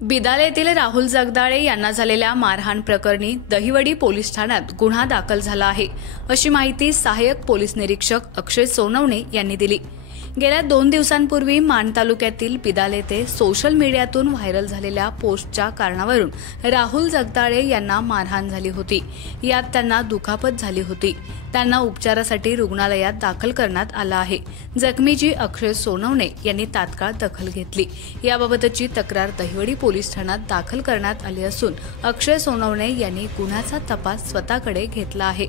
बिदाल येथील राहुल जगदाळे यांना झालेल्या मारहाण प्रकरणी दहिवडी पोलीस ठाण्यात गुन्हा दाखल झाला आहे, अशी माहिती सहाय्यक पोलीस निरीक्षक अक्षय सोनवणे यांनी दिली। गेल्या 2 दिवसांपूर्वी मान तालुक्यातील बिदाल येथे सोशल मीडियातून व्हायरल झालेल्या पोस्टच्या कारणावरून राहुल जगदाळे यांना मारहाण झाली होती। यात त्यांना दुखापत झाली होती। त्यांना उपचारासाठी रुग्णालयात दाखल करण्यात आलं आहे। जखमीची अक्षय सोनवणे यांनी तात्काळ दखल घेतली। याबाबतची तक्रार दहिवडी पोलीस ठाण्यात दाखल करण्यात आली असून अक्षय सोनवणे यांनी गुन्ह्याचा तपास स्वतःकडे घेतला आहे।